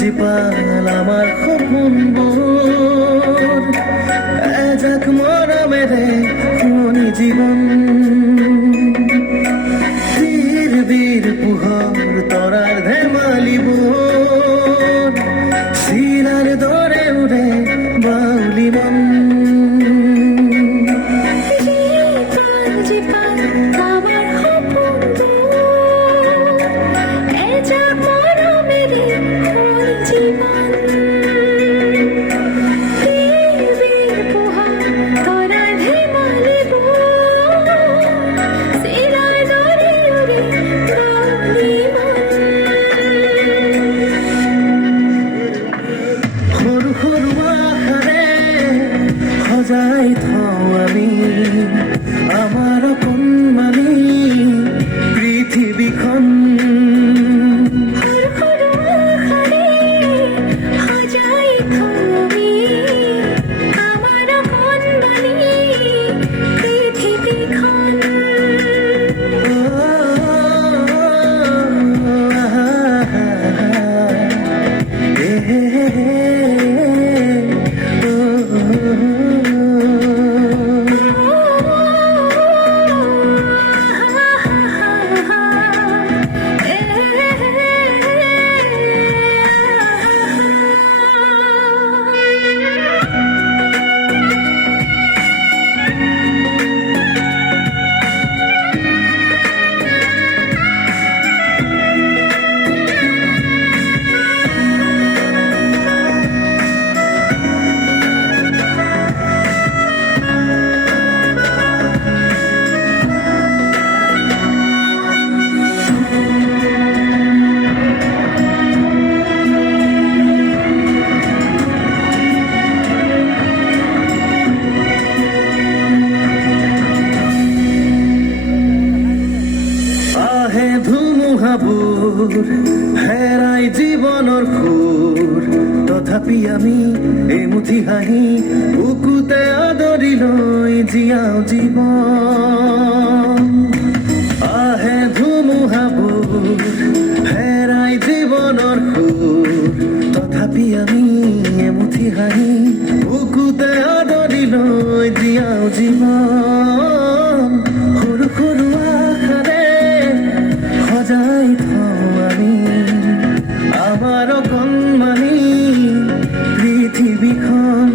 জীপাল আমার খোপন বোর এজাক মরা মেরে মনি জীবন তীর বীর পুহর তরার ধেমালি বোর সিনার দরে উড়ে বাউলি মন যাই থাও আমি আমার কন্মানি পৃথিবীখন হেৰাই জীৱনৰ সুৰ তথাপি আমি এমুঠি হাঁহি বুকুতে আদৰি লৈ জীয়াও জীৱন আহে ধুমুহাবোৰ হেৰাই জীৱনৰ সুৰ তথাপি আমি এমুঠি হাঁহি বুকুতে আদৰি লৈ জীয়াও জীৱন সৰু সৰু আশাৰে সজাই আমার কন্মানি পৃথিবীখন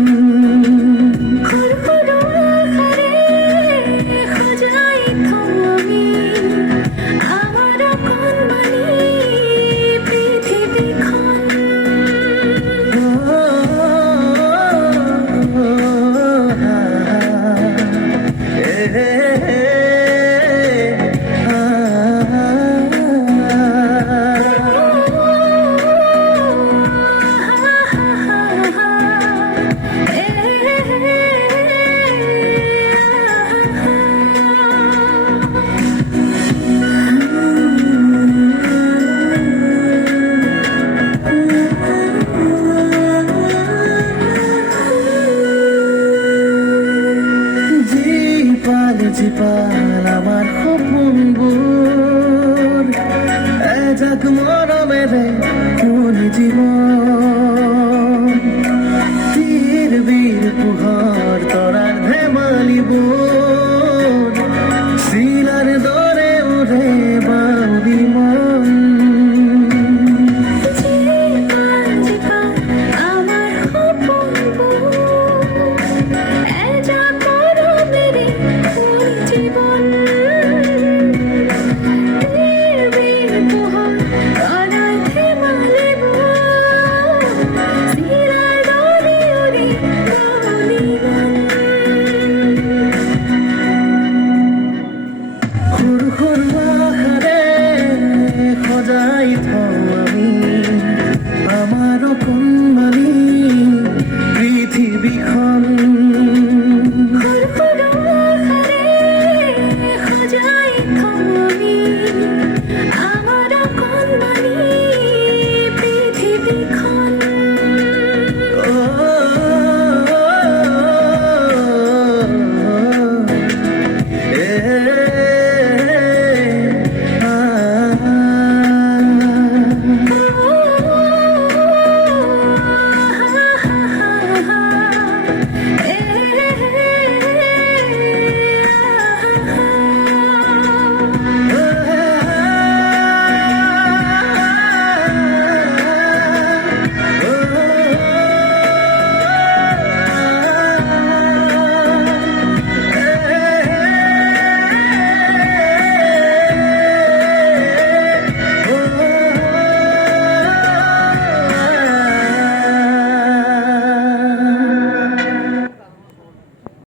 জীপাল আমার খোপন বোর এজাক মরা মেরে মনি জীবন